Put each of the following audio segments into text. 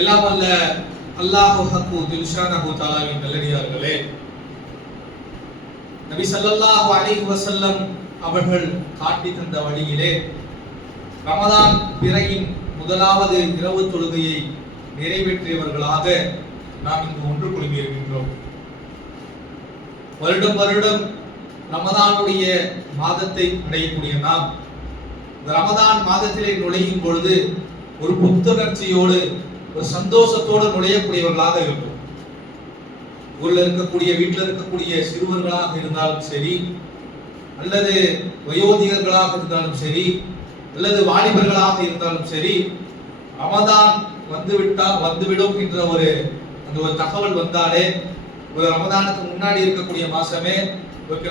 எல்லாம் வல்ல அல்லாஹு ஹக்கு தில்ஷானஹு தஆலாவின் நல்லடியார்களே, நபி ஸல்லல்லாஹு அலைஹி வஸல்லம் அவர்கள் காட்டி தந்த வழியிலே ரமதான் பிறையின் முதலாவது இரவு தொழுகையை நிறைவேற்றியவர்களாக நாம் இங்கு ஒன்று குழுமி இருக்கின்றோம். வருடம் வருடம் ரமதானுடைய மாதத்தை அடையக்கூடிய நாம் இந்த ரமதான் மாதத்திலே நுழையும் பொழுது ஒரு புத்துணர்ச்சியோடு ஒரு சந்தோஷத்தோடு நுழையக்கூடியவர்களாக இருக்கும். ஊரில் இருக்கக்கூடிய வீட்டில் இருக்கக்கூடிய சிறுவர்களாக இருந்தாலும் சரி, அல்லது வயோதிகர்களாக இருந்தாலும் சரி, அல்லது வாலிபர்களாக இருந்தாலும் சரி, ரமதான் வந்துவிடும் என்ற ஒரு தகவல் வந்தாலே, ஒரு ரமதானுக்கு முன்னாடி இருக்கக்கூடிய மாசமே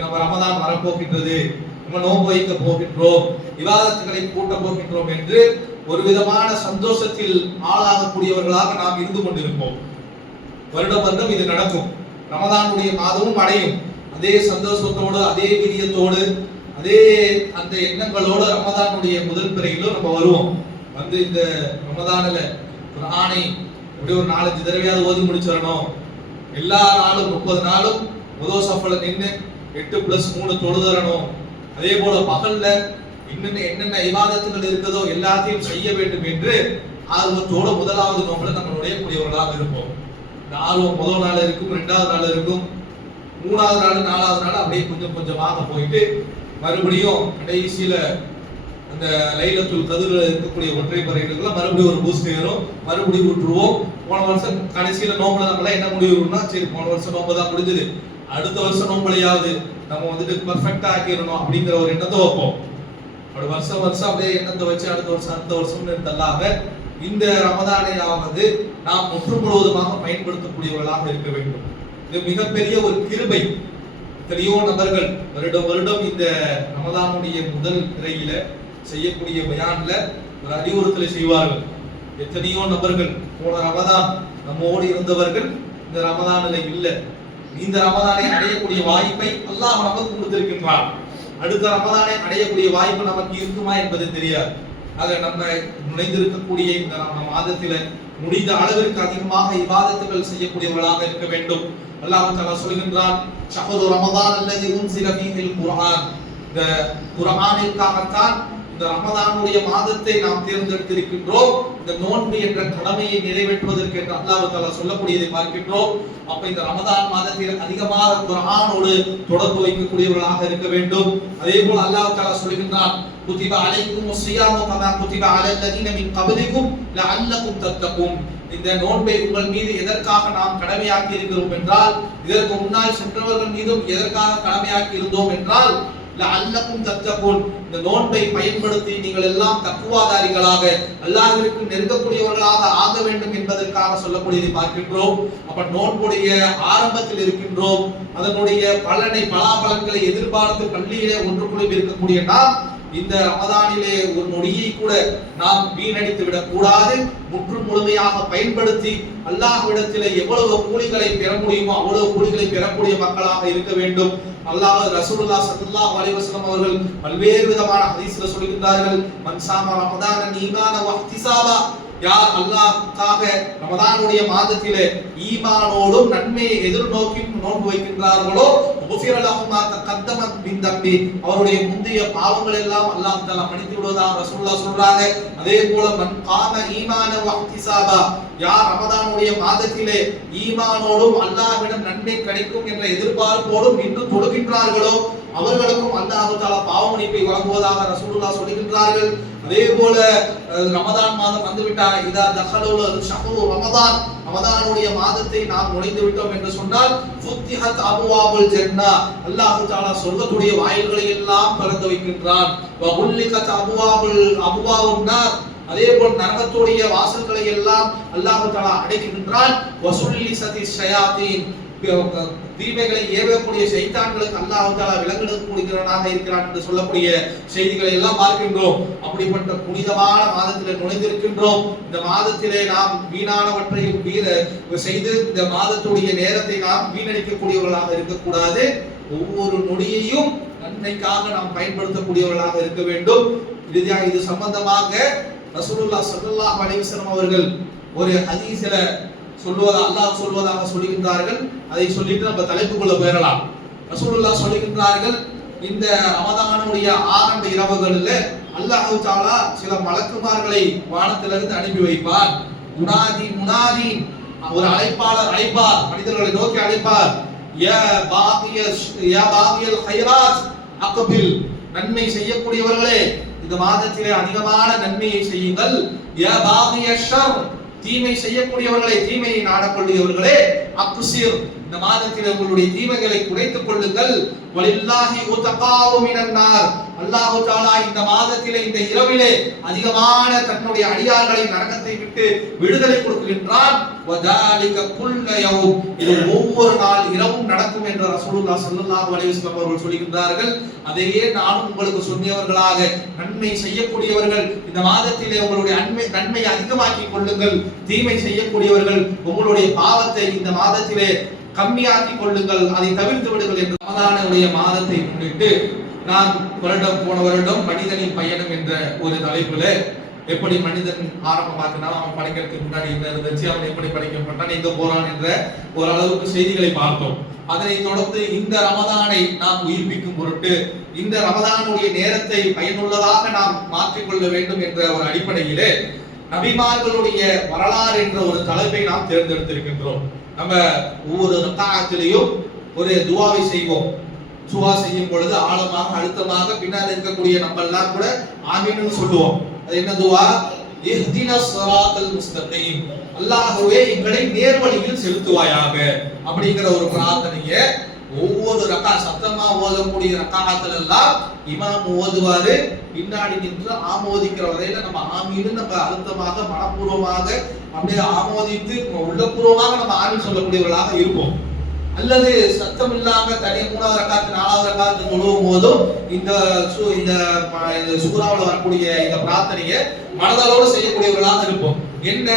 நம்ம ரமதான் வரப்போகின்றது, நம்ம நோன்பு வைக்க போகின்றோம், விவாதத்துகளை கூட்ட போகின்றோம் என்று ஒரு விதமான சந்தோஷத்தில் ஆளாகக்கூடியவர்களாக நாம் இருந்து கொண்டிருப்போம். வருடம் வருடம் இது நடக்கும். ரமதானுடைய மாதமும் அடையும். அதே சந்தோஷத்தோடு, அதே வீரியத்தோடு, அதே அந்த எண்ணங்களோடு ரமதானுடைய முதல் பிறையிலும் நம்ம வருவோம். வந்து இந்த ரமதானில் குர்ஆனை அப்படியே ஒரு 4-5 தடவையாவது ஓதி முடிச்சிடணும். எல்லா நாளும் 30 நாளும் முதல் சஃபல நின்று 8+3 தொழுதரணும். அதே போல பகல்ல என்னென்ன இபாதத்துகள் இருக்குதோ எல்லாத்தையும் செய்ய வேண்டும் என்று ஆர்வத்தோட முதலாவது நோம்புல நம்ம நுழையக்கூடியவர்களாக இருப்போம். இந்த ஆர்வம் முதல் நாள் இருக்கும், 2வது நாள் இருக்கும், 3வது நாள் 4வது நாள் அப்படியே கொஞ்சம் கொஞ்சமாக போயிட்டு மறுபடியும் கடைசியில அந்த லைலத்துல் கத்ர்ல இருக்கக்கூடிய ஒற்றை பறைகளுக்குள்ள மறுபடியும் ஒரு பூஸ்ட் ஏறும், மறுபடியும் விட்டுருவோம். போன வருஷம் கடைசியில நோம்புல நம்மளாம் என்ன முடிவுனா, சரி போன வருஷம் நோம்பு தான் முடிஞ்சது, அடுத்த வருஷம் நோம்பலையாவது நம்ம வந்துட்டு பர்ஃபெக்டா ஆக்கிடணும் அப்படிங்கிற ஒரு எண்ணத்தை வைப்போம். அப்படி வருஷம் அப்படியே எண்ணத்தை வச்சு அடுத்த வருஷம் தள்ளாக இந்த ரமதானையாவது நாம் முற்று முழுவதுமாக பயன்படுத்தக்கூடியவர்களாக இருக்க வேண்டும். இது மிகப்பெரிய ஒரு கிருபை. எத்தனையோ நபர்கள் வருடம் வருடம் இந்த ரமதானுடைய முதல் பிறையில செய்யக்கூடிய பயான்ல ஒரு அறிவுறுத்தலை செய்வார்கள். எத்தனையோ நபர்கள் போன ரமதான் நம்மோடு இருந்தவர்கள் இந்த ரமதானில இல்லை. இந்த ரமதானை அடையக்கூடிய வாய்ப்பை அல்லாஹ் நமக்கு கொடுத்திருக்கின்றான். அடுத்த ரமதானை அடையக்கூடிய வாய்ப்பு நமக்கு இருக்குமா என்பது தெரியாது. ஆக நம்ம நுழைந்திருக்கக்கூடிய இந்த மாதத்தில முடிந்த அளவிற்கு அதிகமாக இபாதத்துகள் செய்யக்கூடியவர்களாக இருக்க வேண்டும். அல்லாஹ் தஆலா சொல்கின்றான், ஷஹ்ரு ரமதான் அல்லதி உன்ஸில ஃபீஹில் குர்ஆன். இந்த குர்ஆனிற்காகத்தான் இந்த ரமதானுடைய மாதத்தை நாம் தேர்ந்தெடுத்திருக்கின்றோம். இந்த நோன்பு என்ற கடமையை நிறைவேற்றுவதற்கு என்று அல்லாஹ் தஆலா சொல்லக்கூடியதை பார்க்கின்றோம். அப்ப இந்த ரமதான் மாதத்தில் அதிகமாக குர்ஆனோடு தொடர்பு வைக்கக்கூடியவர்களாக இருக்க வேண்டும். அதே போல அல்லாஹ் தஆலா சொல்கின்றான், குதிப அலைக்குமுஸ் ஸியாமு கமா குதிப அலல்லதீன மின் கப்லிக்கும் லஅல்லகும் தத்தகூன். இந்த நோன்பை உங்கள் மீது எதற்காக நாம் கடமையாக்கி இருக்கிறோம் என்றால், இதற்கு முன்னால் சென்றவர்கள் மீதும் எதற்காக கடமையாக்கி இருந்தோம் என்றால் லஅல்லகும் தத்தகூன். இந்த நோன்பை பயன்படுத்தி நீங்கள் எல்லாம் தக்வாதாரிகளாக அல்லாஹ்விற்கு நெருங்கக்கூடியவர்களாக ஆக வேண்டும் என்பதற்காக சொல்லக்கூடியதை பார்க்கின்றோம். அப்ப நோன்புடைய ஆரம்பத்தில் இருக்கின்றோம். அதனுடைய பலாபலன்களை எதிர்பார்த்து பள்ளியிலே ஒன்று குழுமி இருக்கக்கூடிய நாம் இந்த ரமதானிலே ஒரு நொடியை கூட நாம் வீணடித்து விடக் கூடாது. முற்று முழுமையாக பயன்படுத்தி அல்லாஹ்விடத்திலே எவ்வளவு கூலிகளை பெற முடியுமோ அவ்வளவு கூலிகளை பெறக்கூடிய மக்களாக இருக்க வேண்டும். அல்லாஹ் ரசூலுல்லாஹ் ஸல்லல்லாஹு அலைஹி வஸல்லம் அவர்கள் பல்வேறு விதமான ஹதீஸ்ல சொல்கின்றார்கள், மன் ஸாம ரமதான ஈமான வ இஹ்திசாபா. யார் அல்லாஹ்வுக்காக ரமதானுடைய மாதத்திலே ஈமானோடும் நன்மையை எதிர்நோக்கி நோன்பு வைக்கின்றார்களோ குஃபிர லஹும் மா தகத்தம மின் தம்பி, அவருடைய முந்தைய பாவங்கள் எல்லாம் அல்லாஹ் தஆலா மன்னித்து விடுவதாக ரசூலுல்லாஹ் சொல்றாங்க. அதே போல மன் காம ஈமான வ இஹ்திசாபா, யார் ரமதானுடைய மாதத்திலே ஈமானோடும் அல்லாஹ்விடம் நன்மை கிடைக்கும் என்ற எதிர்பார்ப்போடும் இன்று தொழுகின்றார்களோ அவர்களுக்கும் அல்லாஹ் தஆலா பாவ மன்னிப்பை வழங்குவதாக ரசூலுல்லாஹ் சொல்கின்றார்கள். அதே போல ரமதான் மாதம் வந்துவிட்டால், இதா தഖலுல் ஷஹ்ரு ரமதான், ரமதானுடைய மாதத்தை நாம் நுழைந்து விட்டோம் என்று சொன்னால் ஃபுத்திஹத் அபுவாபுல் ஜன்னah, அல்லாஹ் தஆலா சொர்க்கத்துடைய வாயில்களை எல்லாம் திறந்து வைக்கின்றான். வ குல்லிகத் அபுவாபுன் நார், அதே போல் நரகத்துடைய வாசல்களை எல்லாம் அல்லாஹ் தஆலா அடைக்கின்றான். வ சுல்லிசதி ஷயாத்தீன், தீமைகளை ஏவக்கூடிய சைத்தான்களுக்கு அல்லாஹ் தஆலா விலங்கெடுக்கக்கூடியவனாக இருக்கிறான் என்று சொல்லக்கூடிய செய்திகளை எல்லாம் பார்க்கின்றோம். அப்படிப்பட்ட புனிதமான மாதத்திலே நுழைந்திருக்கின்றோம். இந்த மாதத்திலே நாம் வீணானவற்றை செய்து இந்த மாதத்துடைய நேரத்தை நாம் வீணடிக்கக்கூடியவர்களாக இருக்கக்கூடாது. ஒவ்வொரு நொடியையும் நன்மைக்காக நாம் பயன்படுத்தக்கூடியவர்களாக இருக்க வேண்டும். இறுதியாக இது சம்பந்தமாக ரசூலுல்லாஹ் ஸல்லல்லாஹு அலைஹி வஸல்லம் அவர்கள் ஒரு ஹதீஸ்ல அல்லாஹ் சொல்வதாக சொல்லுகின்றார்கள். அதை சொல்லிட்டு நம்ம தலைப்புக்குள்ள போயிடலாம். ரசூலுல்லாஹ் சொல்லுகின்றார்கள், இந்த ரமதானுடைய ஆரம்ப இரவுகளில் அல்லாஹ் தஆலா சில மலக்குமார்களை வானத்திலிருந்து அனுப்பி வைப்பார். முனாதி ஒரு அழைப்பார், மனிதர்களை நோக்கி அழைப்பார். யா பாகியல் கைராத் அக்பில், நன்மை செய்யக்கூடியவர்களே இந்த மாதத்திலே அதிகமான நன்மையை செய்யுங்கள். யா பாகியஷ் ஷர், தீமை செய்யக்கூடியவர்களே, தீமையை நாடக்கூடியவர்களே, அக்ஸிர், இந்த மாதத்தில் உங்களுடைய தீமைகளை குறைத்துக் கொள்ளுங்கள். வலில்லாஹி உத்தகாவு மினன் நார், அல்லாஹ் தஆலா இந்த மாதத்திலே இந்த இரவிலே அதிகமான தன்னுடைய அடியார்களை நரகத்தை விட்டு விடுதலை கொடுக்கின்றான். வதாலிக குல்ல யௌம், இது ஒவ்வொரு நாள் இரவும் நடக்கும் என்று ரசூலுல்லாஹ் ஸல்லல்லாஹு அலைஹி வஸல்லம் அவர்கள் சொல்கின்றார்கள். அதையே நானும் உங்களுக்கு சொன்னவர்களாக, நன்மை செய்யக்கூடியவர்கள் இந்த மாதத்திலே உங்களுடைய நன்மை அதிகமாக்கிக் கொள்ளுங்கள், தீமை செய்யக்கூடியவர்கள் உங்களுடைய பாவத்தை இந்த மாதத்திலே கம்மியாக்கிக் கொள்ளுங்கள், அதை தவிர்த்து விடுங்கள் என்று ரமதானுடைய மாதத்தை முன்னிட்டு நான் போன வருடம் மனிதனின் பயணம் என்ற ஒரு தலைப்புல எப்படி மனிதன் ஆரம்பமாக்குனா அவன் படிக்கிறதுக்கு முன்னாடி என்ன இருந்துச்சு, அவன் எப்படி படிக்கப்பட்டான், எங்க போறான் என்ற ஓரளவுக்கு செய்திகளை பார்த்தோம். அதனை தொடர்ந்து இந்த ரமதானை நாம் உயிர்ப்பிக்கும் பொருட்டு இந்த ரமதானுடைய நேரத்தை பயனுள்ளதாக நாம் மாற்றிக்கொள்ள வேண்டும் என்ற ஒரு அடிப்படையிலே நபிமார்களுடைய வரலாறு என்ற ஒரு தலைப்பை நாம் தேர்ந்தெடுத்திருக்கின்றோம். நம்ம ஒவ்வொரு ரக்காஅத்திலையும் ஒரு துஆவை செய்வோம். துஆ செய்யும் பொழுது ஆழமாக அழுத்தமாக பின்னால் இருக்கக்கூடிய நம்ம எல்லாம் கூட ஆமீன்னு சொல்லுவோம். அது என்ன துஆ? இஹ்தினஸ் ஸிராத்தல் முஸ்தகீம், அல்லாஹ்வே எங்களை நேர்வழியில் செலுத்துவாயாக அப்படிங்கிற ஒரு பிரார்த்தனையை ஒவ்வொரு சத்தமா ஓதக்கூடிய ரக்காத்துல எல்லாம் இமாம் ஓதுவாரு. பின்னாடி நின்று ஆமோதிக்கிற வரையில நம்ம ஆமீன்னு நம்ம அழுத்தமாக மனப்பூர்வமாக அப்படியே ஆமோதித்து உள்ளபூர்வமாக நம்ம ஆமீன் சொல்லக்கூடியவர்களாக இருப்போம். அல்லது சத்தம் இல்லாம தனி 3வது ரக்காத்து 4வது ரக்காத்து தொழுவும் போதும் இந்த சூறாவில் வரக்கூடிய இந்த பிரார்த்தனையை மனதளவோடு செய்யக்கூடியவர்களாக இருப்போம். என்ன?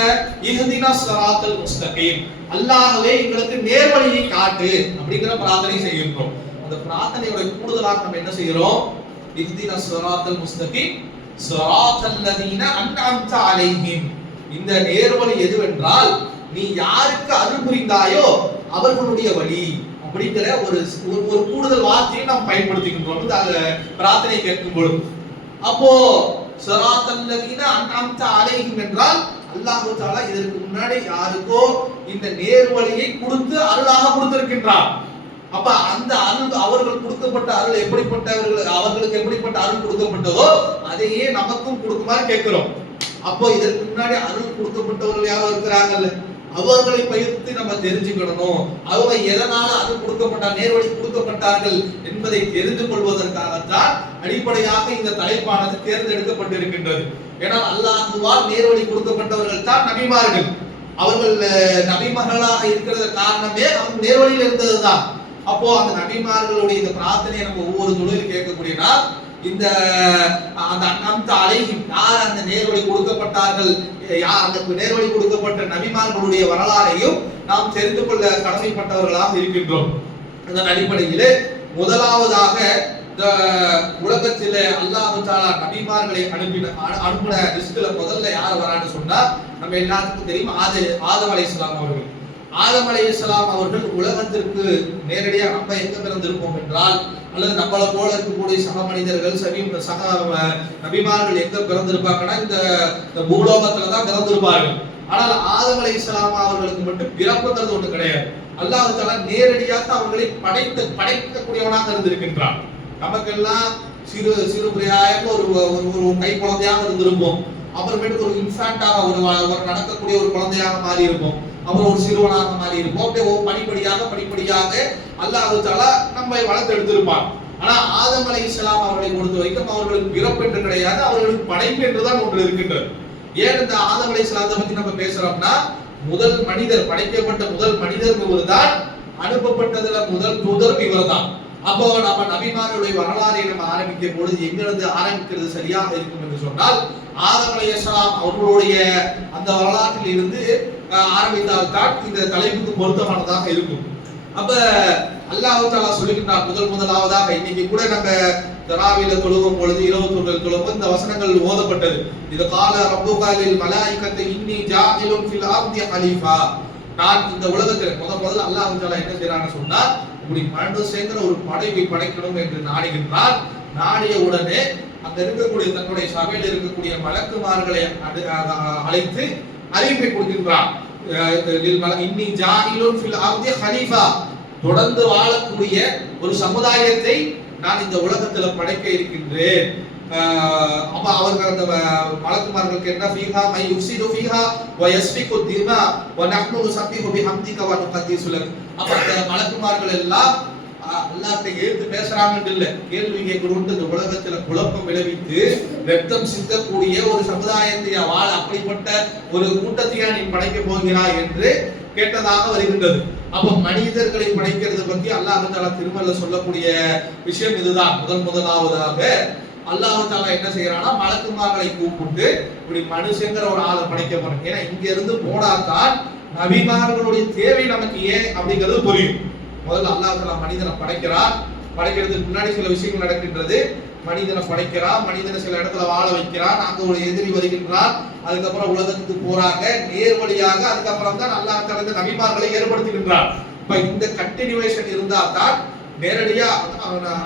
இஹ்தினஸ் ஸிராத்தல் முஸ்தகீம், அல்லாஹ்வே எங்களுக்கு நேர்வழியை காட்டு அப்படிங்கிற பிரார்த்தனை செய்கின்றோம். அந்த பிரார்த்தனையோட கூடுதலாக நம்ம என்ன செய்கிறோம்? இஹ்தினஸ் ஸிராத்தல் முஸ்தகீம் ஸிராத்தல் லதீன அன்அம்த அலைஹிம், இந்த நேர்வழி எதுவென்றால் நீ யாருக்கு அருள் புரிந்தாயோ அவர்களுடைய வழி அப்படிங்கிற ஒரு கூடுதல் வார்த்தையை நாம் பயன்படுத்திக்கின்றோம் அந்த பிரார்த்தனை கேட்கும் பொழுது. அப்போ ஸிராத்தல் லதீன அன்அம்த அலைஹிம் என்றால் அல்லாஹ் தஆலா இதற்கு முன்னாடி யாருக்கோ இந்த நேர்வழியை கொடுத்து அருளாக கொடுத்திருக்கின்றார். அப்ப அந்த அருள், அவர்கள் கொடுக்கப்பட்ட அருள் எப்படிப்பட்டவர்கள், அவர்களுக்கு எப்படிப்பட்ட அருள் கொடுக்கப்பட்டதோ அதையே நமக்கும் கொடுக்குமாறு கேட்கிறோம். அப்போ இதற்கு முன்னாடி அருள் கொடுக்கப்பட்டவர்கள் யாரோ இருக்கிறாங்கல்ல, அவர்களை பயிர்த்து நம்ம தெரிஞ்சுக்கணும். அவங்க எதனால அருள் கொடுக்கப்பட்டார், நேர்வழி கொடுக்கப்பட்டார்கள் என்பதை தெரிந்து கொள்வதற்காகத்தான் அடிப்படையாக இந்த தலைப்பானது தேர்ந்தெடுக்கப்பட்டிருக்கின்றது. ஏன்னா அல்லாஹ்வால் நேர்வழி கொடுக்கப்பட்டவர்கள் தான் நபிமார்கள். அவர்கள் நபிமார்களாக இருக்கிறது காரணமே அவங்க நேர்வழியில் இருந்ததுதான். அப்போ அந்த நபிமார்களுடைய இந்த பிரார்த்தனையை நம்ம ஒவ்வொரு தொழிலும் கேட்கக்கூடியனா இந்த அந்த அலைஹிம், யார் அந்த நேர்வழி கொடுக்கப்பட்டார்கள், யார் அந்த நேர்வழி கொடுக்கப்பட்ட நபிமார்களுடைய வரலாறையும் நாம் தெரிந்து கொள்ள கடமைப்பட்டவர்களாக இருக்கின்றோம். அதன் அடிப்படையிலே முதலாவதாக இந்த உலகத்திலே அல்லாஹ் தஆலா நபிமார்களை அனுப்பின லிஸ்ட்ல முதல்ல யார் வரான்னு சொன்னா நம்ம எல்லாத்துக்கும் தெரியும், ஆதம் அலைஹிஸ்ஸலாம் அவர்கள். ஆதம் அலைஹிஸ்ஸலாம் அவர்கள் உலகத்திற்கு நேரடியாக நம்ம எங்க பிறந்திருப்போம் என்றால், அல்லது நம்மளை போல இருக்கக்கூடிய சக மனிதர்கள் சக நபிமார்கள் எங்க பிறந்திருப்பாங்கன்னா இந்த பூலோகத்துல தான் பிறந்திருப்பார்கள். ஆனால் ஆதம் அலைஹிஸ்ஸலாம் அவர்களுக்கு மட்டும் பிறப்புங்கிறது ஒண்ணு கிடையாது. அல்லாஹ் தஆலா நேரடியாக அவர்களை படைக்கக்கூடியவனாக இருந்திருக்கின்றான். நமக்கெல்லாம் சிறு பிரியாயம் ஒரு கை குழந்தையாக இருந்திருப்போம். அப்புறமேட்டு ஒரு இன்ஃபான்டாக ஒரு நடக்கக்கூடிய ஒரு குழந்தையாக மாறி இருப்போம். அப்புறம் ஒரு சிறுவனாக மாறி இருப்போம். அப்படியே படிப்படியாக அல்லாஹ் தஆலா நம்மை வளர்த்து எடுத்திருப்பான். ஆனா ஆதம் அலைஹிஸ்ஸலாம் அவர்களை பொறுத்த வரைக்கும் அவர்களுக்கு பிறப்பு என்று கிடையாது, அவர்களுக்கு படைப்பு என்றுதான் ஒன்று இருக்கின்றது. ஏன் இந்த ஆதம் அலைஹிஸ்ஸலாத்தை பத்தி நம்ம பேசுறோம்னா, முதல் மனிதர், படைக்கப்பட்ட முதல் மனிதர் இவர்தான், அனுப்பப்பட்டதுல முதல் தூதர் இவர்தான். அப்போ நம்ம நபிமார்களுடைய வரலாறை நம்ம ஆரம்பிக்கும் பொழுது எங்கிருந்து ஆரம்பிக்கிறது சரியாக இருக்கும் என்று சொன்னால், ஆதம் அலைஹிஸ்ஸலாம் அவர்களுடைய அந்த வரலாற்றில் இருந்து ஆரம்பித்தால்தான் இந்த தலைப்புக்கு பொருத்தமானதாக இருக்கும். அப்ப அல்லாஹ் தஆலா சொல்லுகின்றார் முதலாவதாக. இன்னைக்கு கூட நம்ம தராவில தொழுகும் பொழுது இரவு தொழுகும் இந்த வசனங்கள் ஓதப்பட்டது. இது கால ரப்புக லில் மலாயிகத்தி இன்னி ஜாஇலுன் ஃபில் அர்தி ஹலீஃபா. நான் இந்த உலகத்தில் முதல்ல அல்லாஹ் தஆலா என்ன செய்றான்னு சொன்னா, இப்படி மனுஷங்கிற ஒரு படைப்பை படைக்கணும் என்று நாடுகின்றார். நாடிய உடனே அங்க இருக்கக்கூடிய தன்னுடைய சபையில் இருக்கக்கூடிய மலக்குமார்களை அழைத்து அறிவிப்பை கொடுக்கின்றார். இன்னி ஜாஇலுன் ஃபில் அர்தி ஹலீஃபா, தொடர்ந்து வாழக்கூடிய ஒரு சமுதாயத்தை நான் இந்த உலகத்துல படைக்க இருக்கின்றேன். அப்ப அவர்கள் அந்த மலக்குமார்களுக்கு என்ன, ஃபீஹா மை யுஃப்ஸிது ஃபீஹா வ யஸ்ஃபிகு திமா வ நஹ்னு நுஸப்பிஹு பிஹம்திக வ நுகத்திஸு லக். அப்ப அந்த மலக்குமார்கள் எல்லாம் அல்லாஹ்வை ஏத்து பேசுறாங்கன்னு இல்ல, கேள்வி கேட்கணும்னு இந்த உலகத்துல குழப்பம் விளைவித்து ரத்தம் சிந்தக்கூடிய ஒரு சமுதாயத்தை வாழ அப்படிப்பட்ட ஒரு கூட்டத்தையா நீ படைக்க போகிறாய் என்று கேட்டதாக வருகின்றது. அப்ப மனிதர்களை படைக்கிறது பத்தி அல்லாஹ் தஆலா திருமறையில சொல்லக்கூடிய விஷயம் இதுதான். முதலாவதாக அல்லாஹ் தஆலா என்ன செய்யறானா, மலக்குமார்களை கூப்பிட்டு இப்படி மனுஷங்கிற ஒரு ஆளை படைக்க போறோம். ஏன்னா இங்க இருந்து போனாதான் நபிமார்களுடைய தேவை நமக்கு ஏன் அப்படிங்கிறது புரியும். முதல்ல அல்லாஹ் தஆலா மனிதனை படைக்கிறார். படைக்கிறதுக்கு முன்னாடி சில விஷயங்கள் நடக்கின்றது. மனிதனை படைக்கிறான், மனிதனை சில இடத்துல வாழ வைக்கிறான், அங்க ஒரு எதிரி வருகின்றான், அதுக்கப்புறம் உலகத்துக்கு போறாங்க நேர் வழியாக. அதுக்கப்புறம் தான் அல்லாஹ் தஆலா நபிமார்களை ஏற்படுத்துகின்றார். இப்ப இந்த கண்டினியூவேஷன் இருந்தா தான் நேரடியா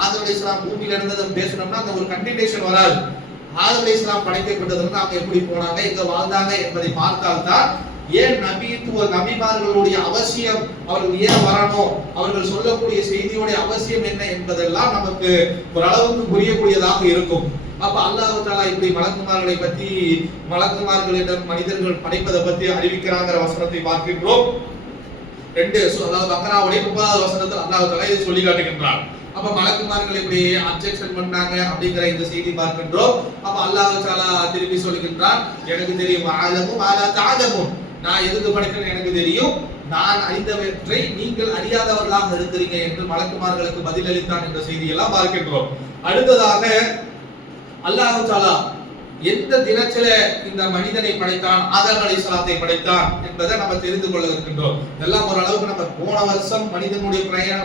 ஆதம் அலைஹிஸ்ஸலாம் பூமியில இருந்ததை பேசணும்னா அந்த ஒரு கண்டினியூஷன் வராது. ஆதம் அலைஹிஸ்ஸலாம் படைக்கப்பட்டதுக்கு அவங்க எப்படி போனாங்க, எங்க வாழ்ந்தாங்க என்பதை பார்த்தால்தான் ஏன் நபிமார்களுடைய அவசியம், அவர்கள் ஏன் வரணும், அவர்கள் சொல்லக்கூடிய செய்தியோட அவசியம் என்ன என்பதெல்லாம் நமக்கு ஒரு அளவுக்கு புரியக்கூடியதாக இருக்கும். அப்ப அல்லாஹ் தஆலா இப்படி மலக்குமார்களை பத்தி, மலக்குமார்களிடம் மனிதர்கள் படைப்பதை பத்தி அறிவிக்கிறாங்கிற வசனத்தை பார்க்கின்றோம். அதாவது பக்ராவுடைய 30வது வசனத்தில் அல்லாஹ் தஆலா இதை சொல்லி காட்டுகின்றார். அப்ப மலக்குமார்கள் இப்படி அப்ஜெக்ஷன் பண்ணாங்க அப்படிங்கிற இந்த செய்தி பார்க்கின்றோம். அப்ப அல்லாஹ் தஆலா திருப்பி சொல்கின்றான், எனக்கு தெரியும் ஆலமு மாலா தஅலமுன், நான் எதுக்கு படைக்கிறேன் எனக்கு தெரியும், நான் அறிந்தவற்றை நீங்கள் அறியாதவர்களாக இருக்கிறீங்க என்று மலக்குமார்களுக்கு பதில் அளித்தான் என்ற செய்தியெல்லாம் பார்க்கின்றோம். அடுத்ததாக அல்லாஹ் தஆலா எந்த தினத்தில இந்த மனிதனை படைத்தான், ஆதம் அலைஹிஸ்ஸலாத்தை படைத்தான் என்பதை நம்ம தெரிந்து கொள்ள இருக்கின்றோம். இதெல்லாம் ஓரளவுக்கு நம்ம போன வருஷம் மனிதனுடைய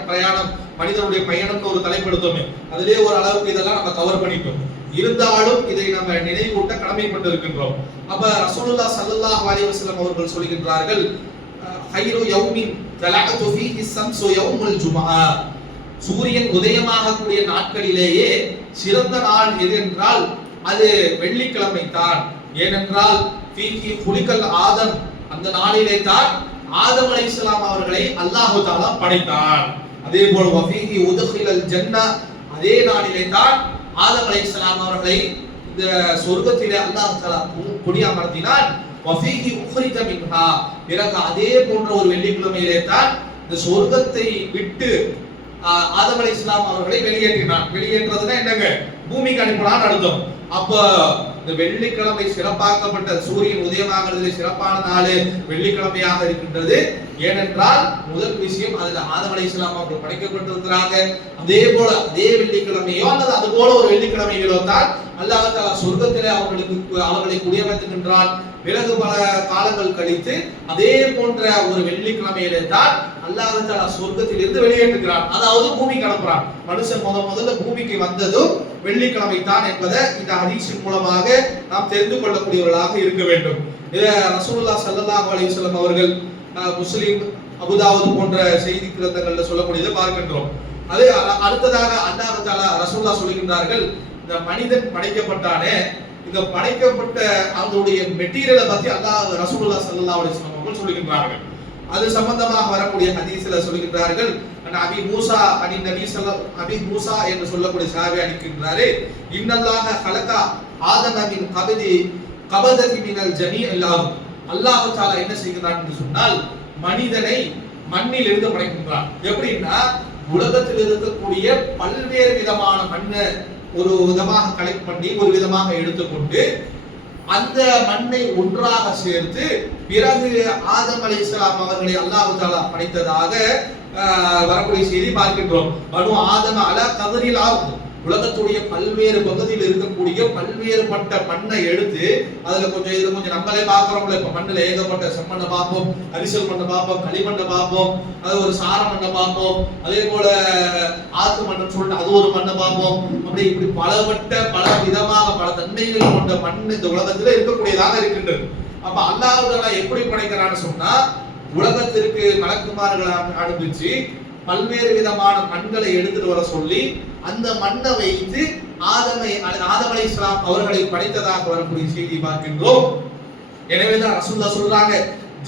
பிரயாணம் மனிதனுடைய பயணம்னு ஒரு தலைப்படுத்தோமே, அதிலே ஒரு அளவுக்கு இதெல்லாம் நம்ம கவர் பண்ணிட்டோம். இருந்தாலும் இதை நம்ம நினைவூட்ட கடமைப்பட்டு இருக்கின்றோம். அப்ப ரசூலுல்லாஹ் ஸல்லல்லாஹு அலைஹி வஸல்லம் அவர்கள் சொல்கின்றார்கள், ஹைரு யௌமின் தலஅது ஃபீஹி ஸம்ஸு யௌமுல் ஜும்ஆ, சூரியன் உதயமாகக்கூடிய நாட்களிலேயே சிறந்த நாள் எது என்றால் அது வெள்ளிக்கிழமை தான். ஏனென்றால் ஃபீஹி குலிகல் ஆதம், அந்த நாளிலே தான் ஆதம் அலைஹிஸ்ஸலாம் அவர்களை அல்லாஹ் தஆலா படைத்தான். அதே போல வஃபீஹி உத்கிலல் ஜன்னah, அதே நாளிலே தான் ஆதம் அலைஹிஸ்ஸலாம் அவர்களை இந்த சொர்க்கத்திலே அல்லாஹ் தஆலா குடியமர்த்தினான். வஃபீஹி உக்ரிஜ மின்ஹா, பிறகு அதே போன்ற ஒரு வெள்ளிக்கிழமையிலே தான் இந்த சொர்க்கத்தை விட்டு ஆதம் அலைஹிஸ்ஸலாம் அவர்களை வெளியேற்றினான். வெளியேற்றுறதுன்னா என்னங்க, பூமிக்கு அனுப்பினான்னு அர்த்தம். அப்ப இந்த வெள்ளிக்கிழமை சிறப்பாக்கப்பட்ட, சூரியன் உதயமாகிறதுல சிறப்பான நாள் வெள்ளிக்கிழமையாக இருக்கின்றது. ஏனென்றால் முதல் விஷயம் அதுல ஆதம் அலைஹிஸ்ஸலாம் அவர்கள் படைக்கப்பட்டிருக்கிறாங்க. அதே போல அதே வெள்ளிக்கிழமையோ அல்லது அது போல ஒரு வெள்ளிக்கிழமைகளோ தான் அல்லாஹ் தஆலா சொர்க்கத்திலே அவர்களை குடியமர்த்துகின்றான். பிறகு பல காலங்கள் கழித்து அதே போன்ற ஒரு வெள்ளிக்கிழமையிலே தான் அல்லாஹ் தஆலா சொர்க்கத்திலிருந்து வெளியேற்றுகிறான். அதாவது பூமிக்கு அனுப்புறான். மனுஷன் முதல்ல பூமிக்கு வந்ததும் வெள்ளிக்கிழமை தான் என்பதை இந்த ஹதீஸின் மூலமாக நாம் தெரிந்து கொள்ளக்கூடியவர்களாக இருக்க வேண்டும். இத ரசூலுல்லாஹ் ஸல்லல்லாஹு அலைஹி வஸல்லம் அவர்கள் முஸ்லிம், அபூதாவூத் போன்ற செய்தி கிரந்தங்கள்ல சொல்லக்கூடியதை பார்க்கின்றோம். அது அடுத்ததாக அல்லாஹ் தஆலா ரசூலுல்லாஹ் சொல்கின்றார்கள், இந்த மனிதன் படைக்கப்பட்டானே, இந்த படைக்கப்பட்ட அவருடைய மெட்டீரியலை பத்தி அல்லாஹ் ரசூலுல்லாஹ் ஸல்லல்லாஹு அலைஹி வஸல்லம் அவர்கள் சொல்கின்றார்கள். அது சம்பந்தமாக வரக்கூடிய ஹதீஸ்ல சொல்கின்றார்கள், அபி மூசா அபி மூசா என்று சொல்லக்கூடிய சஹாபி அளிக்கின்றாரே, இன்னல்லாஹ ஹலகா ஆதம மின் கபததி மினல் ஜமீஇல் அர்த், அல்லாஹ் தஆலா என்ன செய்கிறான் என்று சொன்னால் மனிதனை மண்ணில் இருந்து படைக்கின்றான். எப்படின்னா உலகத்தில் இருக்கக்கூடிய பல்வேறு விதமான மண்ணை ஒரு விதமாக கலெக்ட் பண்ணி ஒரு விதமாக எடுத்துக்கொண்டு அந்த மண்ணை ஒன்றாக சேர்த்து பிறகு ஆதம் அலைஹிஸ்ஸலாம் அவர்களை அல்லாஹ் தஆலா படைத்ததாக வரக்கூடிய செய்தி பார்க்கின்றோம். பனு ஆதம அலா கதரில் அர்த், உலகத்துடைய பல்வேறு பகுதியில் இருக்கக்கூடிய பல்வேறுபட்ட மண்ணை எடுத்து அதுல கொஞ்சம் இதுல கொஞ்சம் நம்மளே பாக்குறோம்ல, இப்ப மண்ணுல ஏகப்பட்ட செம்மண்ணை பார்ப்போம், அரிசல் மண்ணை பார்ப்போம், களிமண்ணை பார்ப்போம், அது ஒரு சார மண்ணை பார்ப்போம், அதே போல ஆத்து மண்ணுன்னு சொல்லிட்டு அது ஒரு மண்ணை பார்ப்போம். அப்படி இப்படி பல விதமாக பல தன்மைகள் கொண்ட மண் இந்த உலகத்துல இருக்கக்கூடியதாக இருக்கின்றது. அப்ப அல்லாஹ் எப்படி படைக்கிறான்னு சொன்னா, உலகத்திற்கு மலக்குமார்களை அனுப்பிச்சு பல்வேறு விதமான மண்களை எடுத்துட்டு வர சொல்லி அந்த மண்ணை வைத்து ஆதம் அலைஹிஸ்ஸலாம் அவர்களை படைத்ததாக வரக்கூடிய செய்தி பார்க்கின்றோம். எனவேதான் ரசூலுல்லாஹ் சொல்றாங்க,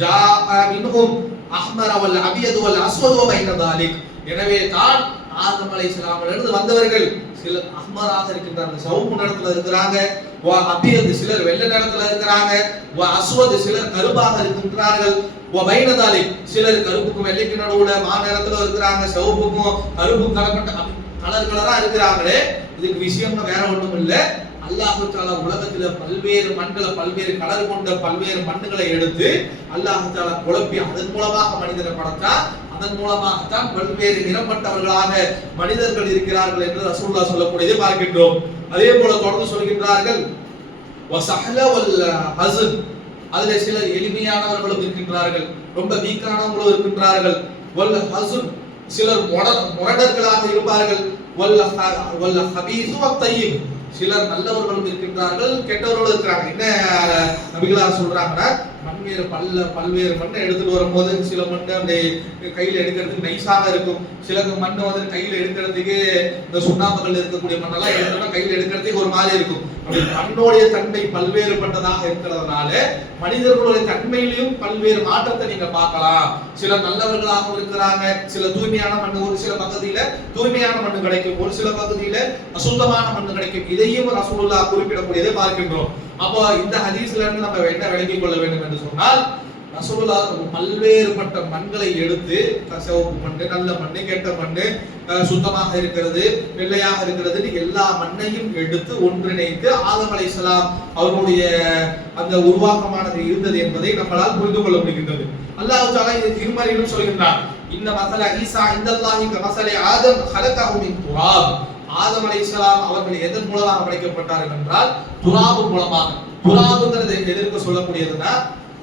ஜாஅ மின்ஹும் அஹ்மர வல் அபியது வல் அஸ்வது வ பைன தாலிக். எனவே தான் ஆதம் அலைஹிஸ்ஸலாமிலிருந்து வந்தவர்கள் சிலர் அஹ்மராக இருக்கின்றார்கள், சிவப்பு நிறத்துல இருக்கிறாங்க, வ அபியது சிலர் வெள்ளை நிறத்துல இருக்கிறாங்க, வ அஸ்வது சிலர் கருப்பாக இருக்கின்றார்கள், வ பைன தாலிக் சிலர் கருப்புக்கும் வெள்ளைக்கும் நடுவுல மாநிறத்துல இருக்கிறாங்க, சிவப்புக்கும் கருப்பும் கலப்பட்ட கலரா இருக்கிறாங்களே. இதுக்கு விஷயம் வேற ஒண்ணும் இல்ல, அல்லாஹ் தஆலா உலகத்துல பல்வேறு மண்களை பல்வேறு கலர் கொண்ட பல்வேறு மண்ணுகளை எடுத்து அல்லாஹ் தஆலா குழப்பி அதன் மூலமாக மனிதனை படைத்தா. அதன் மூலமாகத்தான் பல்வேறு நிறப்பட்டவர்களாக மனிதர்கள் இருக்கிறார்கள் என்று ரசூலுல்லாஹ் சொல்லக்கூடியதை பார்க்கின்றோம். அதே போல தொடர்ந்து சொல்கின்றார்கள், வஸஹல வல் ஹஸன், அதிலே சிலர் எளிமையானவர்களும் இருக்கின்றார்கள், ரொம்ப வீக்கானவர்களும் இருக்கின்றார்கள். வல் ஹஸன் சிலர் முரடர்களாக இருப்பார்கள். வல் ஹபீஸு வத் தய்யிப் சிலர் நல்லவர்களும் இருக்கின்றார்கள், கெட்டவர்களும் இருக்கிறாங்க. என்ன நபிகளார் சொல்றாங்கன்னா, மண்வேறு பல்வேறு மண்ணை எடுத்துட்டு வரும்போது சில மண்ணு அப்படியே கையில எடுக்கிறதுக்கு நைஸாக இருக்கும், சில மண்ணு வந்து கையில எடுக்கிறதுக்கு இந்த சுண்ணாம்புகள் இருக்கக்கூடிய மண்ணெல்லாம் எடுத்தோம்னா கையில எடுக்கிறதுக்கு ஒரு மாதிரி இருக்கும். அப்படி மண்ணோடைய தன்மை பல்வேறுபட்டதாக இருக்கிறதுனால மனிதர்களுடைய தன்மையிலையும் பல்வேறு மாற்றத்தை நீங்க பார்க்கலாம். சிலர் நல்லவர்களாகவும் இருக்கிறாங்க, சில தூய்மையான மண்ணு, ஒரு சில பகுதியில தூய்மையான மண்ணு கிடைக்கும், ஒரு சில பகுதியில அசுத்தமான மண்ணு கிடைக்கும். இதையும் ரசூலுல்லாஹ் குறிப்பிடக்கூடியதை பார்க்கின்றோம். அப்போ இந்த ஹதீஸ்ல இருந்து நம்ம என்ன விளங்கிக் கொள்ள வேண்டும் என்று சொன்னால், ரசூலுல்லாஹ் பல்வேறுபட்ட மண்களை எடுத்து, சிவப்பு மண்ணு, நல்ல மண்ணு, கெட்ட மண்ணு, சுத்தமாக இருக்கிறது, வெள்ளையாக இருக்கிறது, எல்லா மண்ணையும் எடுத்து ஒன்றிணைத்து ஆதம் அலைஹிஸ்ஸலாம் அவர்களுடைய அந்த உருவாக்கமானது இருந்தது என்பதை நம்மளால் புரிந்து கொள்ள முடிகின்றது. அல்லாஹ் தஆலா இது திருமறையிலும் சொல்கின்றார், இன்ன மஸல ஈசா இந்தல்லாஹி கமஸல ஆதம் ஹலகஹு மின் துராப். ஆதம் அலைஹிஸ்ஸலாம் அவர்கள் எதன் மூலமாக படைக்கப்பட்டார்கள் என்றால் துராபு மூலமாக. துராபுங்கிறது எதற்கு சொல்லக்கூடியதுன்னா,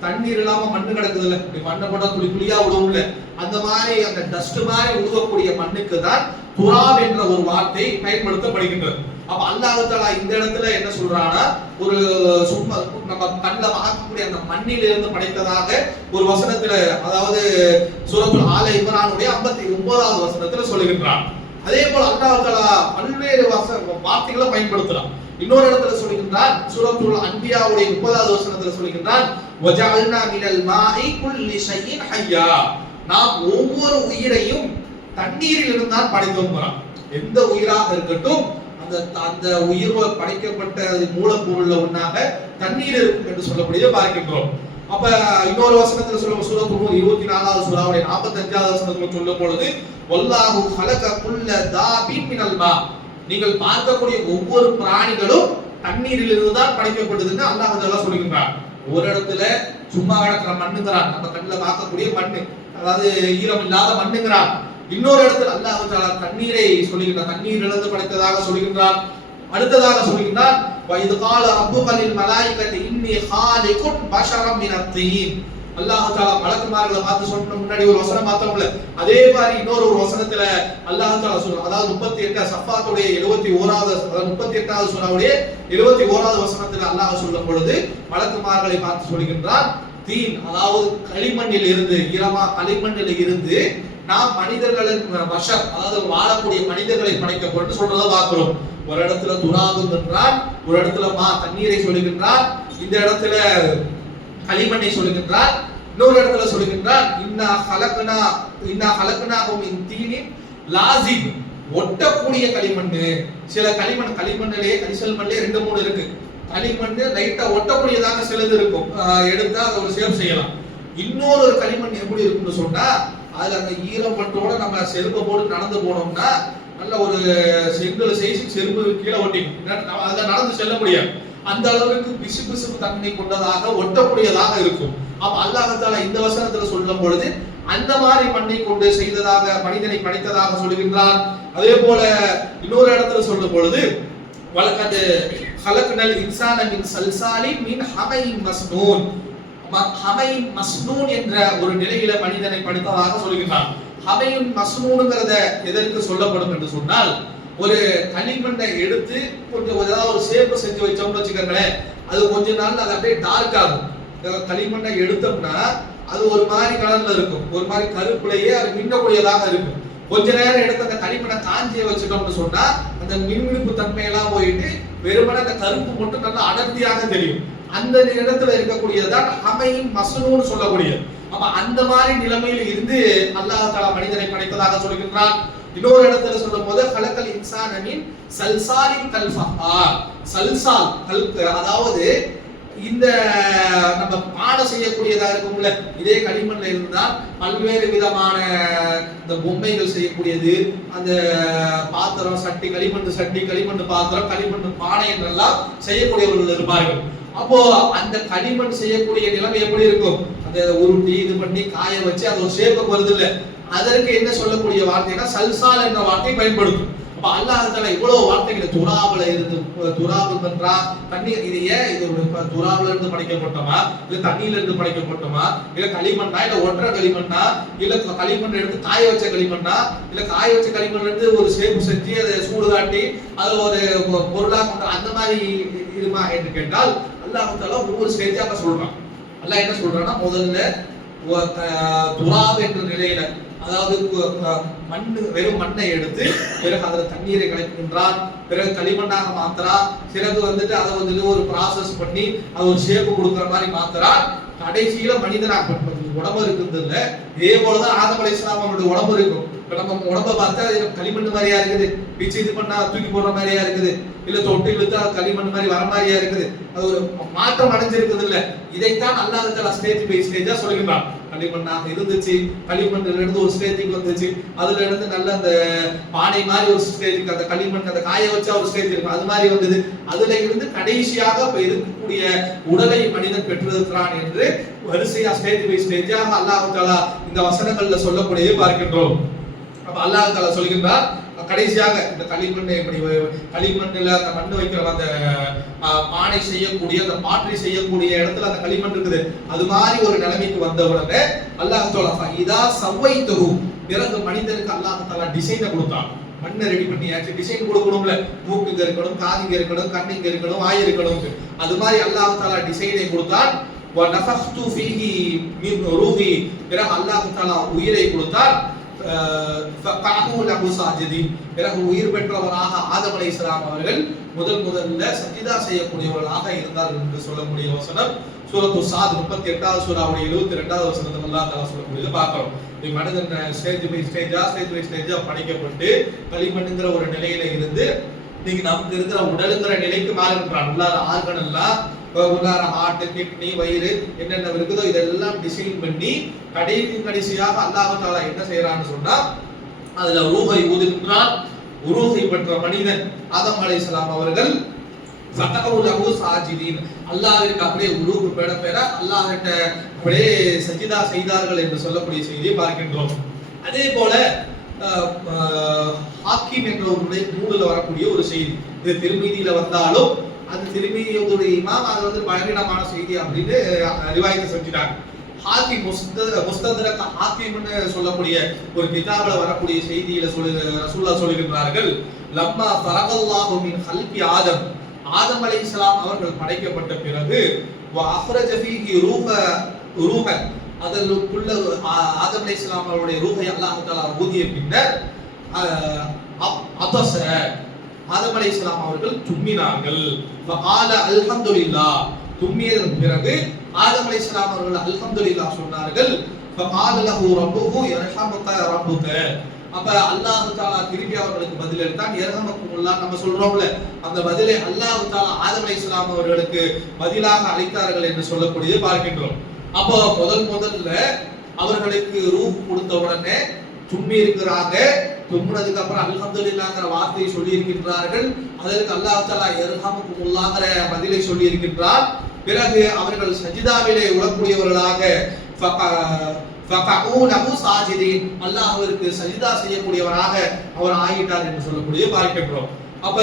தண்ணீர் இல்லாம மண்ணு கிடக்குது இல்ல, இப்படி மண்ணை போட்டா துளி துளியா விடுவோம்ல, அந்த மாதிரி அந்த டஸ்ட் மாதிரி உருவக்கூடிய மண்ணுக்கு தான் துராப் என்ற ஒரு வார்த்தை பயன்படுத்தப்படுகின்றது. அப்ப அல்லாஹ் தஆலா இந்த இடத்துல என்ன சொல்றானா, ஒரு சும்மா நம்ம கண்ணுல பார்க்கக்கூடிய அந்த மண்ணில் இருந்து படைத்ததாக ஒரு வசனத்துல, அதாவது சூரத்துல் ஆல இம்ரானுடைய 59வது வசனத்துல சொல்லுகின்றான். அதே போல அல்லாஹ் தஆலா பல்வேறு வார்த்தைகளை பயன்படுத்துறான். இன்னொரு இடத்துல சொல்லுகின்றான், சூரத்துல் அன்பியாவுடைய 30வது வசனத்துல சொல்லுகின்றான், வஜஅல்னா மினல் மாஇ குல்லி ஷைஇன் ஹய்யா. நாம் ஒவ்வொரு உயிரையும் தண்ணீரில் இருந்து தான் படைத்தோம்ங்கறான். எந்த உயிராக இருக்கட்டும் அந்த உயிர் படைக்கப்பட்ட மூலப்பொருள்ல ஒண்ணாக தண்ணீர் இருக்கும் என்று சொல்லக்கூடியதை பார்க்கின்றோம். அப்ப இன்னொரு வசனத்துல சொல்லுவோம், சூரத்துல் நூர் 24வது சூராவுடைய 45வது வசனத்துல சொல்லும் பொழுது, வல்லாஹு ஹலக குல்ல தாபின் மினல் மா. நீங்கள் பார்க்கக்கூடிய ஒவ்வொரு பிராணிகளும் தண்ணீரில் இருந்து தான் படைக்கப்பட்டதுன்னு அல்லாஹ் தஆலா சொல்லுகின்றார். ஒரு இடத்துல சும்மா கிடக்கிற மண்ணுங்கிறான், நம்ம கண்ணுல பார்க்கக்கூடிய மண்ணு, அதாவது ஈரம் இல்லாத மண்ணுங்கிறான். இன்னொரு இடத்துல அல்லாஹ் தஆலா தண்ணீரை சொல்லுகின்றான், தண்ணீரிலிருந்து படைத்ததாக சொல்லுகின்றான். அடுத்ததாக சொல்லுகின்றான், வைது கால ரப்புக லில் மலாயிகத்தி இன்னி ஹாலிகுன் பஷரம் மினத் தீன். அல்லாஹ் தஆலா மலக்குமார்களை பார்த்து சொன்ன முன்னாடி ஒரு வசனம் பார்த்தோம்ல, அதே மாதிரி இன்னொரு ஒரு வசனத்துல அல்லாஹ் தஆலா சொல்றான். அதாவது 38 சஃபாத்துடைய 71வது 38வது சூராவுடைய 71வது வசனத்துல அல்லாஹ் சொல்லும் பொழுது மலக்குமார்களை பார்த்து சொல்கின்றான், தீன், அதாவது களிமண்ணில் இருந்து, ஈரமா களிமண்ணில் இருந்து நாம் மனிதர்களின் பஷர், அதாவது வாழக்கூடிய மனிதர்களை படைக்கப்பட்டு சொல்றதை பார்க்கிறோம். ஒரு இடத்துல துராபும் என்றான், ஒரு இடத்துல தண்ணீரை சொல்லுகின்றான், இந்த இடத்துல களிமண்ணை சொல்லுகின்றான், இன்னொரு இடத்துல சொல்லுகின்றான், இன்னா ஹலக்னாஹும் மின் தீனின் லாஸிப், ஒட்டக்கூடிய களிமண்ணு. சில களிமண்ணிலே கரிசல் மண்ணிலே 2-3 இருக்கு. களிமண்ணு லைட்டா ஒட்டக்கூடியதாக சிலது இருக்கும், எடுத்தா அதை ஒரு சேவ் செய்யலாம். இன்னொரு களிமண் எப்படி இருக்குன்னு சொன்னா, அதுல அந்த ஈரப்பட்டோட நம்ம செருப்பை போட்டு நடந்து போனோம்னா நல்ல ஒரு செங்கல் செய்து செருப்பு கீழே ஒட்டிக்கும், அதுல நடந்து செல்ல முடியாது. அந்த அளவுக்கு பிசுபிசுப்பு தன்மை கொண்டதாக ஒட்டக்கூடியதாக இருக்கும். அப்ப அல்லாஹ் தஆலா இந்த வசனத்துல சொல்லும் பொழுது அந்த மாதிரி மண்ணை கொண்டு செய்ததாக மனிதனை படைத்ததாக சொல்கின்றான். அதே போல இன்னொரு இடத்துல சொல்லும் பொழுது வலக்கது ஹலக்னல் இன்சான மின் சல்சாலின் மின் ஹமைன் மஸ்னூன். ஹமைன் மஸ்னூன் என்ற ஒரு நிலையில மனிதனை படைத்ததாக சொல்கிறான். ஹமைன் மஸ்னூன்ங்கிறத எதற்கு சொல்லப்படும் என்று சொன்னால், ஒரு களிமண்ணை எடுத்து கொஞ்சம் ஏதாவது ஒரு ஷேப் செஞ்சு வச்சோம்னு வச்சுக்கோங்களேன், அது கொஞ்ச நாள் அது அப்படியே டார்க் ஆகும். களிமண்ணை எடுத்தோம்னா அது ஒரு மாதிரி கலர்ல இருக்கும், ஒரு மாதிரி கருப்புலையே அது மின்னக்கூடியதாக இருக்கும். கொஞ்ச நேரம் எடுத்து அந்த களிமண்ணை காஞ்சிய வச்சுட்டோம்னு சொன்னா அந்த மின்மினிப்பு தன்மையெல்லாம் போயிட்டு வெறுமனே அந்த கருப்பு மட்டும் நல்லா அடர்த்தியாக தெரியும். அந்த இடத்துல இருக்கக்கூடியதான் ஹமைன் மஸ்னூன் சொல்லக்கூடியது. அப்ப அந்த மாதிரி நிலைமையில இருந்து அல்லாஹ் தஆலா மனிதனை படைத்ததாக சொல்கின்றான். இன்னொரு இடத்துல சொல்லும் போது கலக்கல் இன்சான மின் சல்சாலின் கல்ஃபஹார். சல்சால் அதாவது இந்த நம்ம பானை செய்யக்கூடியதா இருக்கும்ல, இதே களிமண்ல இருந்தால் பல்வேறு விதமான இந்த பொம்மைகள் செய்யக்கூடியது, அந்த பாத்திரம் சட்டி, களிமண் சட்டி, களிமண் பாத்திரம், களிமண் பானை என்றெல்லாம் செய்யக்கூடியவர்கள் இருப்பார்கள். அப்போ அந்த களிமண் செய்யக்கூடிய நிலைமை எப்படி இருக்கும்? அந்த உருட்டி இது பண்ணி காய வச்சு அது ஒரு ஷேப்புக்கு வருது இல்ல, அதற்கு என்ன சொல்லக்கூடிய வார்த்தைனா சல்சால் என்ற வார்த்தை பயன்படுத்தும். அப்ப அல்லாஹ் தஆலா இவ்வளவு வார்த்தைகளை துராபுல இருந்து, துராபு பண்றா தண்ணி, இது ஏன் இது துராபுல இருந்து படைக்கப்பட்டோமா, இல்ல தண்ணியில இருந்து படைக்கப்பட்டோமா, இல்ல களிமண்ணா, இல்ல ஒற்றை களிமண்ணா, இல்ல களிமண் எடுத்து காய வச்ச களிமண்ணா, இல்ல காய வச்ச களிமண் எடுத்து ஒரு ஷேப் செஞ்சு அதை சூடு காட்டி அது ஒரு பொருளா கொண்டு அந்த மாதிரி இருமா என்று கேட்டால் அல்லாஹ் தஆலா ஒவ்வொரு ஸ்டேஜாக சொல்றான். அல்லாஹ் என்ன சொல்றான்னா, முதல்ல துராப் என்ற நிலையில, அதாவது மண்ணு, வெறும் மண்ணை எடுத்து பிறகு அதுல தண்ணீரை கலக்கின்றான், பிறகு களிமண்ணாக மாத்துறான், பிறகு வந்துட்டு அதை வந்து ஒரு ப்ராசஸ் பண்ணி அது ஒரு ஷேப் கொடுக்குற மாதிரி மாத்துறான். கடைசியில மனிதனாக உடம்பு இருக்குது இல்ல, இதே போலதான் ஆதம் அலைஹிஸ்ஸலாம் அவனுடைய உடம்பு இருக்கும். இப்ப நம்ம உடம்பை பார்த்தா களிமண் மாதிரியா இருக்குது, பிச்சு இது பண்ணா தூக்கி போடுற மாதிரியா இருக்குது, இல்ல தொட்டு இழுத்தா களிமண் மாதிரி வர மாதிரியா இருக்குது, அது ஒரு மாற்றம் அடைஞ்சிருக்குது இல்ல. இதைத்தான் அல்லாஹ் தஆலா ஸ்டேஜ் பை ஸ்டேஜா சொல்லுகிறான். களிமண்ணாக இருந்துச்சு, களிமண்ணில இருந்து ஒரு ஸ்டேஜுக்கு வந்துச்சு, அதுல இருந்து நல்ல அந்த பானை மாதிரி ஒரு ஸ்டேஜுக்கு, அந்த களிமண் அந்த காய வச்சா ஒரு ஸ்டேஜ் இருக்கும், அது மாதிரி வந்தது. அதுல இருந்து கடைசியாக இப்ப இருக்கக்கூடிய உடலை மனிதன் பெற்றிருக்கிறான் என்று வரிசையா ஸ்டேஜ் பை ஸ்டேஜாக அல்லாஹ் தஆலா இந்த வசனங்கள்ல சொல்லக்கூடியதை பார்க்கின்றோம். அப்ப அல்லாஹ் தஆலா சொல்கின்றார், கடைசியாக இந்த களிமண்ணை எப்படி களிமண்ணில் அந்த மண்ணு வைக்கிற அந்த பானை செய்யக்கூடிய, அந்த பாற்றி செய்யக்கூடிய இடத்துல அந்த களிமண் இருக்குது, அது மாதிரி ஒரு நிலைமைக்கு வந்த உடனே அல்லாஹ் தஆலா இதா சவைத்துஹு, பிறகு மனிதனுக்கு அல்லாஹ் தஆலா டிசைனை கொடுத்தான். மண்ணை ரெடி பண்ணியாச்சு, டிசைன் கொடுக்கணும்ல, மூக்கு இங்க இருக்கணும், காது இங்க இருக்கணும், கண்ணு இங்க இருக்கணும், வாய் இருக்கணும், அது மாதிரி அல்லாஹ் தஆலா டிசைனை கொடுத்தான். வ நஃபக்து ஃபீஹி மின் ரூஹி, பிறகு அல்லாஹ் தஆலா உயிரை கொடுத்தான். பிறகு உயிர் பெற்றவராக ஆதம் அலைஹிஸ்ஸலாம் அவர்கள் முதல்ல சஜிதா செய்யக்கூடியவர்களாக இருந்தார்கள் என்று சொல்லக்கூடிய வசனம் சூரத்து சாத் 38வது சூராவுடைய 72வது வசனத்தில் அல்லாஹ் தஆலா சொல்லக்கூடியதை பார்க்கிறோம். மனிதன் ஸ்டேஜ் பை ஸ்டேஜா படைக்கப்பட்டு களிமண்ணுங்கிற ஒரு நிலையில இருந்து நீங்க நமக்கு இருக்கிற உடலுங்கிற நிலைக்கு மாறுகின்றான். உள்ளார ஆர்கன் எல்லாம், உள்ளார ஹார்ட், கிட்னி, வயிறு என்னென்ன இருக்குதோ இதெல்லாம் டிசைன் பண்ணி கடைசியாக அல்லாஹ் தஆலா என்ன செய்யறான்னு சொன்னா, அதுல ரூஹை ஊதுகின்றான். ரூஹை பெற்ற மனிதன் ஆதம் அலைஹிஸ்ஸலாம் அவர்கள் அல்லாஹ்விற்கு அப்படியே ரூஹ் பெற அல்லாஹ்கிட்ட அப்படியே சஜிதா செய்தார்கள் என்று சொல்லக்கூடிய செய்தியை பார்க்கின்றோம். அதே போல ஹாக்கிம் என்ற ஒரு நூலில் வரக்கூடிய ஒரு செய்தி, இது திருமீதியில வந்தாலும் அந்த திருமீதியுடைய இமாம் அது வந்து பலவீனமான செய்தி அப்படின்னு ரிவாயத்தை செஞ்சுட்டாங்க. ஹாக்கிம் முஸ்தத்ரக் ஹாக்கிம்னு சொல்லக்கூடிய ஒரு கிதாபில் வரக்கூடிய செய்தியில ரசூலுல்லாஹ் சொல்லுகிறார்கள், லம்மா ஃபரகல்லாஹு மின் ஹல்கி ஆதம், ஆதம் அலைஹிஸ்ஸலாம் அவர்கள் படைக்கப்பட்ட பிறகு வ அஃரஜ ஃபீஹி ரூஹ, அதற்குள்ள ஆதம் அலைஹிஸ்ஸலாம் அவருடைய ரூஹை அல்லாஹ் தஆலா ஊதிய பின்னர் அபஸ, ஆதம் அலைஹிஸ்ஸலாம் அவர்கள் தும்மினார்கள். ஃபகால அல்ஹம்துலில்லாஹ், தும்மியதன் பிறகு ஆதம் அலைஹிஸ்ஸலாம் அவர்கள் அல்ஹம்துலில்லாஹ் சொன்னார்கள். ஃபகால லஹு ரப்புஹு யர்ஹமுக ரப்புக, அப்ப அல்லாஹ் தஆலா திருப்பி அவர்களுக்கு பதில் எடுத்தான். யர்ஹமுக்குமுல்லாஹ் நம்ம சொல்றோம்ல, அந்த பதிலை அல்லாஹ் தஆலா ஆதம் அலைஹிஸ்ஸலாம் அவர்களுக்கு பதிலாக அளித்தார்கள் என்று சொல்லக்கூடியதை பார்க்கின்றோம். அப்போ முதல்ல அவர்களுக்கு ரூஹ் கொடுத்த உடனே தும்மி இருக்கிறாங்க. தும்முனதுக்கு அப்புறம் அல்ஹம்துலில்லாஹ்ங்கற வார்த்தையை சொல்லி இருக்கின்றார்கள். அதற்கு அல்லாஹ் தஆலா யர்ஹமுக்குமுல்லாஹ்ங்கற பதிலை சொல்லி இருக்கின்றார். பிறகு அவர்கள் சஜிதாவிலே உழக்கூடியவர்களாக ஃபகஊலஹு சாஜிதீன், அல்லாஹ்விற்கு சஜிதா செய்யக்கூடியவராக அவர் ஆகிட்டார் என்று சொல்லக்கூடிய பார்க்கின்றோம். அப்ப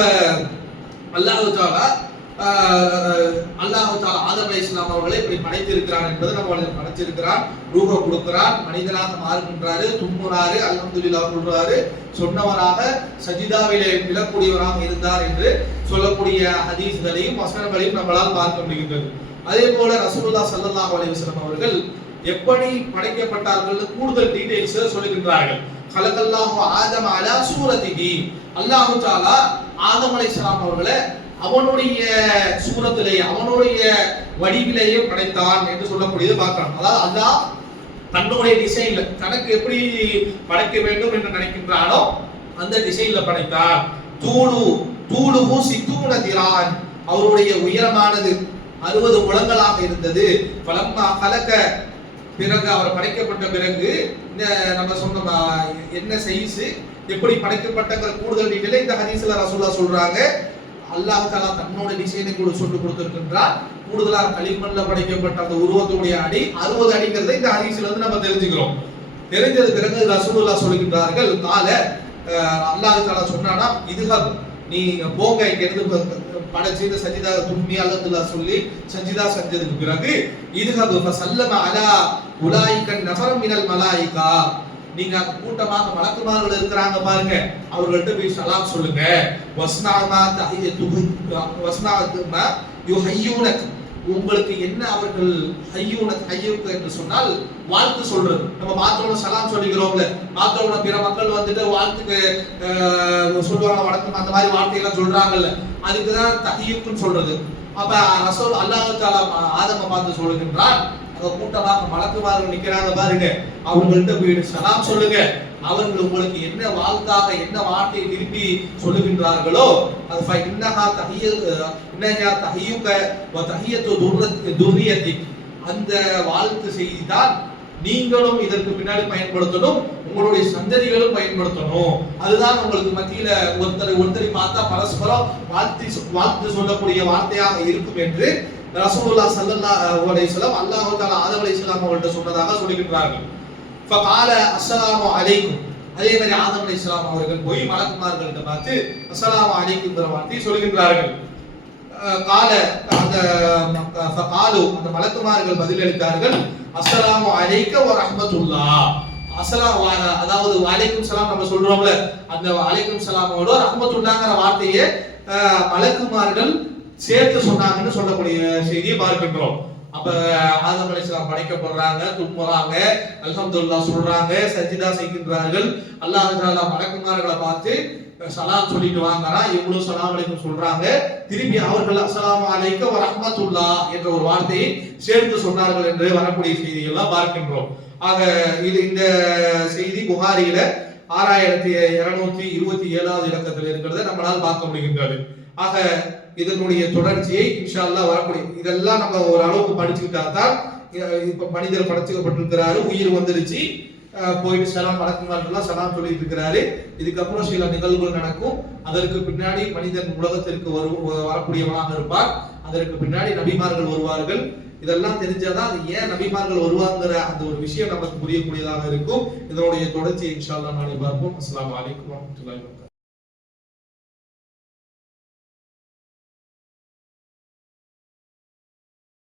அல்லாஹ் தஆலா ஆதம் அலைஹிஸ்ஸலாம் அவர்களை இப்படி படைத்திருக்கிறார் என்பதை நம்ம படைச்சிருக்கிறார். ரூஹ கொடுக்கிறார், மனிதனாக மாறுகின்றாரு, தும்முறாரு, அல்ஹம்துலில்லாஹ் சொல்றாரு, சொன்னவராக சஜிதாவிலே விழக்கூடியவராக இருந்தார் என்று சொல்லக்கூடிய ஹதீஸ்களையும் வசனங்களையும் நம்மளால் பார்க்க முடிகின்றது. அதே போல ரசூலுல்லாஹ் ஸல்லல்லாஹு அலைஹி வஸல்லம் அவர்கள் எப்படி படைக்கப்பட்டார்கள் கூடுதல் டீடைல்ஸ் சொல்லுகின்றார்கள். கலகல்லாஹு ஆதம அலா சூரத்திஹி, அல்லாஹ் தஆலா ஆதம் அலைஹிஸ்ஸலாம் அவர்களை அவனுடைய சூரத்திலேயே அவனுடைய வடிவிலேயே படைத்தான் என்று சொல்லக்கூடியது பார்க்கலாம். அதாவது அல்லாஹ் தன்னுடைய டிசைன்ல தனக்கு எப்படி படைக்க வேண்டும் என்று நினைக்கின்றானோ அந்த டிசைன்ல படைத்தார். தூளுஹு சித்தூன திரான், அவருடைய உயரமானது 60 முழங்களாக இருந்தது. ஃபலம்மா கலக, பிறகு அவர் படைக்கப்பட்ட பிறகு இந்த நம்ம சொன்ன என்ன சைஸ் எப்படி படைக்கப்பட்டங்கிற கூடுதல் டீடைல் இந்த ஹதீஸ்ல ரசூலுல்லாஹ் சொல்றாங்க. அல்லாஹ் தஆலா தன்னோட டிசைனை கூட சொல்லி கொடுத்திருக்கின்றார். கூடுதலாக களிமண்ல படைக்கப்பட்ட அந்த உருவத்துடைய அடி 60 அடிங்கிறதை இந்த ஹதீஸ்ல இருந்து நம்ம தெரிஞ்சுக்கிறோம். தெரிஞ்சது பிறகு ரசூலுல்லாஹ் சொல்லுகின்றார்கள், அல்லாஹ் தஆலா சொன்னானா, இதுஹப், நீ போங்க இங்க இருந்து படைச்சு இந்த சஜிதா தும்மி அல்லாஹ் சொல்லி சஜிதா செஞ்சதுக்கு பிறகு இதுஹப் ஃபஸல்லம அலா உலாயிக நஃபர் மினல் மலாயிகா, நீங்க கூட்டமாக மலக்குமார்கள் இருக்கிறாங்க பாருங்க, அவர்கள்ட்ட போய் சலாம் சொல்லுங்க. வஸ்னாமா யுஹய்யூனக், உங்களுக்கு என்ன அவர்கள் ஹய்யூனக், ஹய்யூக் என்று சொன்னால் வாழ்த்து சொல்றது. நம்ம பார்த்தோம்னா சலாம் சொல்லிக்கிறோம்ல, பார்த்தோம்னா பிற மக்கள் வந்துட்டு வாழ்த்துக்கு சொல்லுவாங்க, வணக்கம், அந்த மாதிரி வார்த்தையெல்லாம் சொல்றாங்கல்ல, அதுக்குதான் தஹியுக்குன்னு சொல்றது. அப்ப ரசூல் அல்லாஹ் தஆலா ஆதம பார்த்து சொல்லுகின்றான், கூட்டமாக மலக்குமார்கள் நிக்கிறாங்க பாருங்க, அவர்கள்ட்ட போய் சலாம் சொல்லுங்க. அவர்கள் உங்களுக்கு என்ன வாழ்த்தாக என்ன வார்த்தையை திருப்பி சொல்லுகின்றார்களோ அது அந்த வாழ்த்து செய்தி தான் நீங்களும் இதற்கு பின்னாடி பயன்படுத்தணும், உங்களுடைய சந்ததிகளும் பயன்படுத்தணும். அதுதான் உங்களுக்கு மத்தியில ஒருத்தரை பார்த்தா பரஸ்பரம் வாழ்த்து சொல்லக்கூடிய வார்த்தையாக இருக்கும் என்று ரசூலுல்லாஹ் ஸல்லல்லாஹு அலைஹி வஸல்லம் அல்லாஹ் தஆலா ஆதம் அலைஹிஸ்ஸலாம் அவர்கள்ட்ட சொன்னதாக சொல்லுகின்றார்கள். ஃபகால அஸ்ஸலாமு அலைக்கும், அதே மாதிரி ஆதம் அலைஹிஸ்ஸலாம் அவர்கள் போய் மலக்குமார்கள்ட்ட பார்த்து அஸ்ஸலாமு அலைக்கும்ங்கற வார்த்தையை சொல்லுகின்றார்கள். கால அந்த ஃபகாலு, அந்த மலக்குமார்கள் பதிலளித்தார்கள், அஸ்ஸலாமு அலைக்க வ ரஹ்மத்துல்லாஹ். அஸ்ஸலாம், அதாவது வலைக்கும் சலாம் நம்ம சொல்றோம்ல, அந்த வலைக்கும் சலாமோட ரஹ்மத்துல்லாஹ்ங்கற வார்த்தையை மலக்குமார்கள் சேர்த்து சொன்னாங்கன்னு சொல்லக்கூடிய செய்தியை பார்க்கின்றோம். அப்ப ஆதம் அலைஹிஸ்ஸலாம் படைக்கப்படுறாங்க, தும்முறாங்க, அல்ஹம்துலில்லாஹ் சொல்றாங்க, சஜிதா செய்கின்றார்கள். அல்லாஹ் தஆலா மலக்குமார்களை பார்த்து சலாம் சொல்லிட்டு வாங்கறா, இவங்களும் சலாம் அலைக்கும் சொல்றாங்க. திருப்பி அவர்கள் அஸ்ஸலாமு அலைக்க வ ரஹ்மத்துல்லாஹ் என்ற ஒரு வார்த்தையை சேர்த்து சொன்னார்கள் என்று வரக்கூடிய செய்தியெல்லாம் பார்க்கின்றோம். ஆக இது இந்த செய்தி புகாரியில 6227வது இலக்கத்தில் இருக்கிறத நம்மளால் பார்க்க முடிகின்றது. ஆக இதனுடைய தொடர்ச்சியை இன்ஷா அல்லாஹ் வரக்கூடிய இதெல்லாம் நம்ம ஒரு அளவுக்கு படிச்சுக்கிட்டா தான், இப்ப மனிதர் படைக்கப்பட்டிருக்கிறாரு, உயிர் வந்துருச்சு, போயிட்டு சலாம் மலக்குமார்கள்லாம் சலாம் சொல்லிட்டு இருக்கிறாரு. இதுக்கப்புறம் சில நிகழ்வுகள் நடக்கும். அதற்கு பின்னாடி மனிதன் உலகத்திற்கு வரக்கூடியவனாக இருப்பார். அதற்கு பின்னாடி நபிமார்கள் வருவார்கள். இதெல்லாம் தெரிஞ்சாதான் அது ஏன் நபிமார்கள் வருவாங்கிற அந்த ஒரு விஷயம் நமக்கு புரியக்கூடியதாக இருக்கும். இதனுடைய தொடர்ச்சி இன்ஷா அல்லாஹ் நாளை பார்ப்போம். அஸ்ஸலாமு அலைக்கும் வரஹ்மத்துல்லாஹி வபரகாத்துஹு.